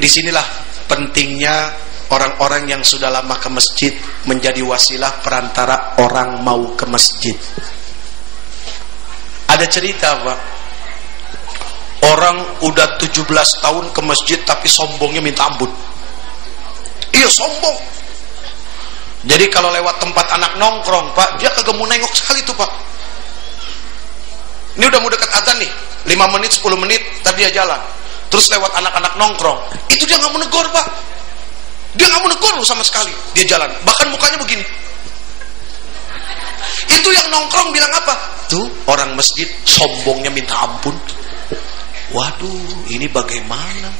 Disinilah pentingnya orang-orang yang sudah lama ke masjid menjadi wasilah perantara orang mau ke masjid. Ada cerita, Pak. Orang udah 17 tahun ke masjid tapi sombongnya minta ampun. Iya, sombong. Jadi kalau lewat tempat anak nongkrong, Pak, dia kagak mau nengok sekali tuh, Pak. Ini udah mau dekat adzan nih, 5 menit, 10 menit, tadi dia jalan. Terus lewat anak-anak nongkrong, itu dia nggak mau negor, Pak. Dia nggak mau negor loh sama sekali. Dia jalan, bahkan mukanya begini. Itu yang nongkrong bilang apa? Tuh orang masjid sombongnya minta ampun. Waduh, ini bagaimana?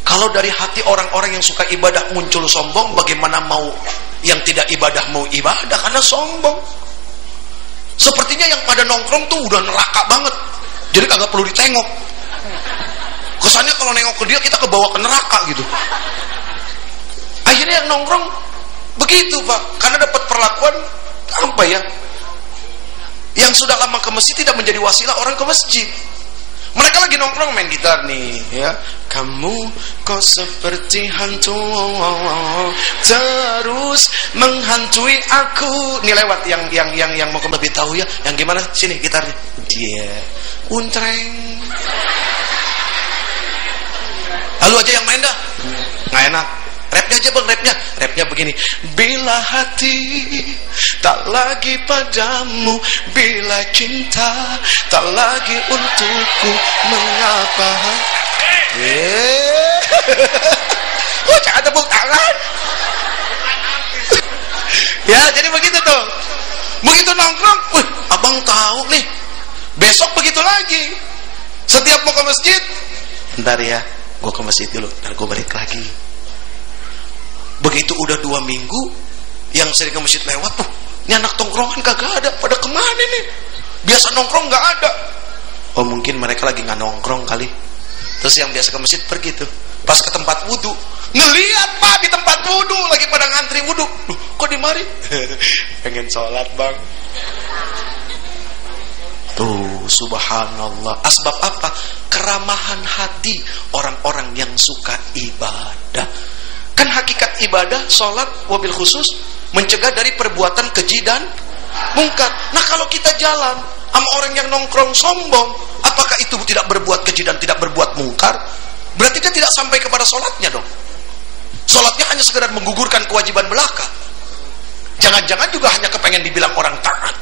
Kalau dari hati orang-orang yang suka ibadah muncul sombong, bagaimana mau yang tidak ibadah mau ibadah karena sombong? Sepertinya yang pada nongkrong tuh udah neraka banget. Jadi kagak perlu ditengok. Kesannya kalau nengok ke dia kita kebawa ke neraka gitu. Akhirnya yang nongkrong begitu, Pak. Karena dapat perlakuan apa ya? Yang sudah lama ke masjid tidak menjadi wasilah orang ke masjid. Mereka lagi nongkrong main gitar nih, ya. Kamu kok seperti hantu terus menghantui aku. Nih lewat yang mau lebih tahu ya. Yang gimana? Sini gitarnya. Dia untreng. Lalu aja yang main dah. Nggak enak. Rapnya aja bang, rapnya begini. Bila hati tak lagi padamu, bila cinta tak lagi untukku, mengapa? Oh, jangan tepuk tangan. Ya, jadi begitu tuh. Begitu nongkrong, abang tahu nih. Besok begitu lagi. Setiap mau ke masjid, bentar ya, gue ke masjid dulu, ntar gue balik lagi. Begitu udah 2 minggu, yang sering ke masjid lewat, ini anak tongkrongan kagak ada, pada kemana nih? Biasa nongkrong nggak ada. Oh mungkin mereka lagi nggak nongkrong kali. Terus yang biasa ke masjid pergi tuh, pas ke tempat wudhu, ngeliat Pak di tempat wudhu lagi pada ngantri wudhu. Kok di mari? Pengen sholat bang. Tuh subhanallah. Asbab apa? Keramahan hati orang-orang yang suka ibadah. Kan hakikat ibadah, sholat, wabil khusus mencegah dari perbuatan keji dan mungkar. Nah kalau kita jalan sama orang yang nongkrong sombong, apakah itu tidak berbuat keji dan tidak berbuat mungkar? Berarti dia tidak sampai kepada sholatnya dong. Sholatnya hanya sekedar menggugurkan kewajiban belaka. Jangan-jangan juga hanya kepengen dibilang orang taat.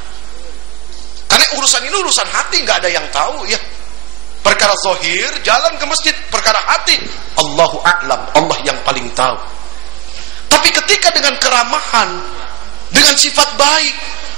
Karena urusan ini urusan hati, nggak ada yang tahu ya. Perkara zahir, jalan ke masjid. Perkara hati, Allahu a'lam, Allah yang paling tahu. Tapi ketika dengan keramahan, dengan sifat baik,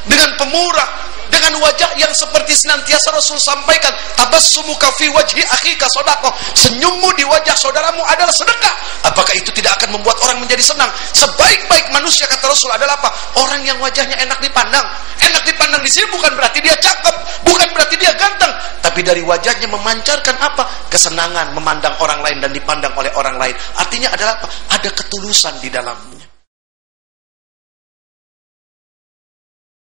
dengan pemurah, dengan wajah yang seperti senantiasa Rasul sampaikan, tabassumuka fi wajhi akhika shadaqah, senyummu di wajah saudaramu adalah sedekah. Apakah itu tidak akan membuat orang menjadi senang? Sebaik-baik manusia, kata Rasul, adalah apa? Orang yang wajahnya enak dipandang. Enak dipandang di sini bukan berarti dia cakep, bukan berarti dia ganteng, tapi dari wajahnya memancarkan apa? Kesenangan memandang orang lain dan dipandang oleh orang lain. Artinya adalah apa? Ada ketulusan di dalammu.